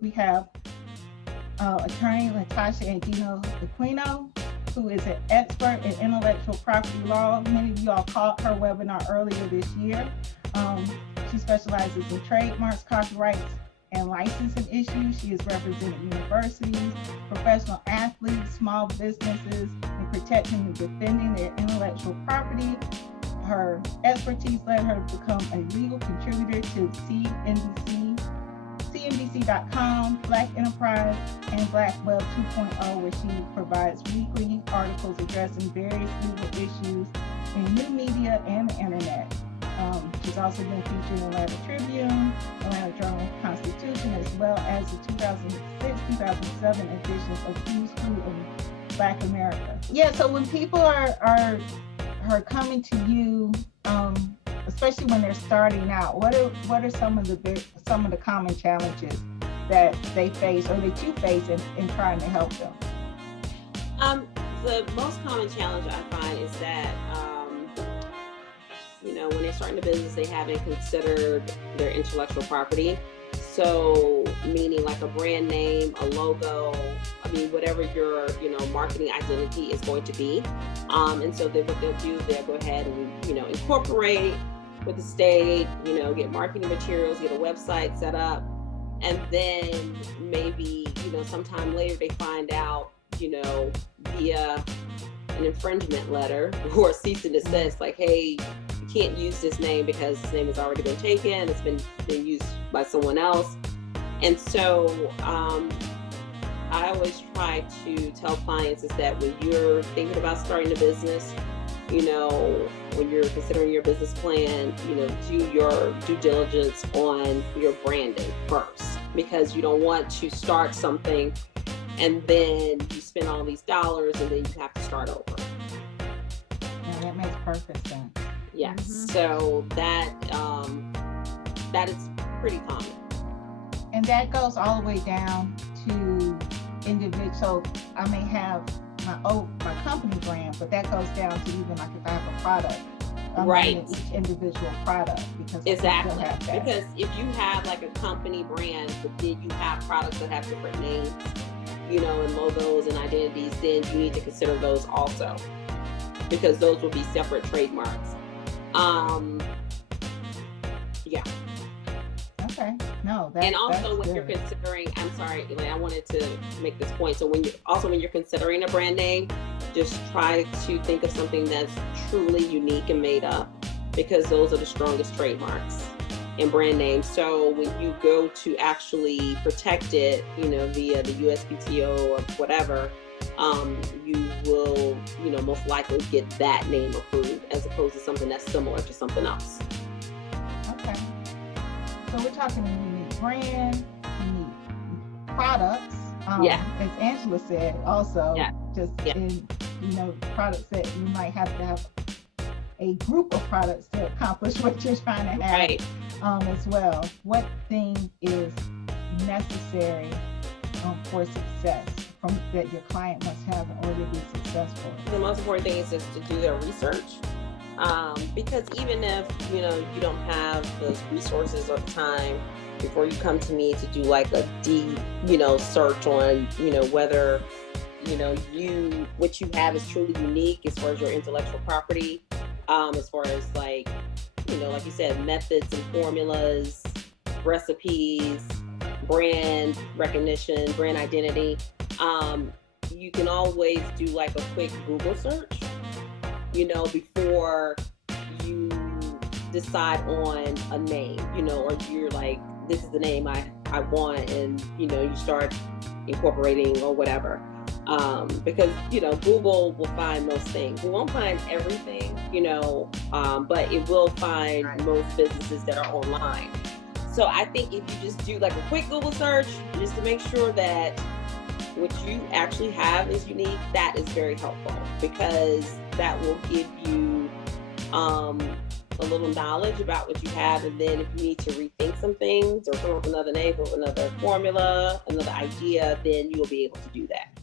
we have attorney Latoicha Andino-Aquino, who is an expert in intellectual property law. Many of you all caught her webinar earlier this year. She specializes in trademarks, copyrights, and licensing issues. She has represented universities, professional athletes, small businesses in protecting and defending their intellectual property. Her expertise led her to become a legal contributor to CNBC.com, Black Enterprise, and Black Web 2.0, where she provides weekly articles addressing various legal issues in new media and the internet. She's also been featured in Atlanta Tribune, Atlanta Journal-Constitution, as well as the 2006-2007 editions of Who's Who of Black America. Yeah, so when people are coming to you, especially when they're starting out, what are some of the common challenges that they face or that you face in trying to help them? The most common challenge I find is that when they're starting a business, they haven't considered their intellectual property. So meaning like a brand name, a logo, whatever your, marketing identity is going to be. And so what they'll do, they'll go ahead and, incorporate with the state, get marketing materials, get a website set up. And then maybe, sometime later they find out, via an infringement letter or a cease and desist, like, hey, you can't use this name because this name has already been taken. It's been used by someone else. And so I always try to tell clients is that when you're thinking about starting a business, when you're considering your business plan, do your due diligence on your branding first, because you don't want to start something and then you spend all these dollars and then you have to start over. Yeah, that makes perfect sense. Yes. Mm-hmm. So that is pretty common. And that goes all the way down to individual. So I may have my company brand, but that goes down to even like if I have a product, right? Each individual product, because exactly. Because if you have like a company brand, but then you have products that have different names, and logos and identities, then you need to consider those also, because those will be separate trademarks. Yeah. Okay. No, and also when good. You're considering, I'm sorry, Elaine, I wanted to make this point. So when you're considering a brand name, just try to think of something that's truly unique and made up, because those are the strongest trademarks in brand names. So when you go to actually protect it, via the USPTO or whatever, you will, most likely get that name approved as opposed to something that's similar to something else. Okay. So we're talking a unique brand, unique products. As Angela said, also in products that you might have to have a group of products to accomplish what you're trying to have, right. As well. What thing is necessary for success that your client must have in order to be successful? The most important thing is just to do their research. Because even if, you don't have the resources or time before you come to me to do like a deep, search on, whether, what you have is truly unique as far as your intellectual property, as far as like you said, methods and formulas, recipes, brand recognition, brand identity, you can always do like a quick Google search, before you decide on a name, or you're like, this is the name I want, and, you start incorporating or whatever. Because, Google will find most things. It won't find everything, but it will find most businesses that are online. So I think if you just do like a quick Google search, just to make sure that what you actually have is unique, that is very helpful, because that will give you a little knowledge about what you have. And then if you need to rethink some things or come up with another name or another formula, another idea, then you'll be able to do that.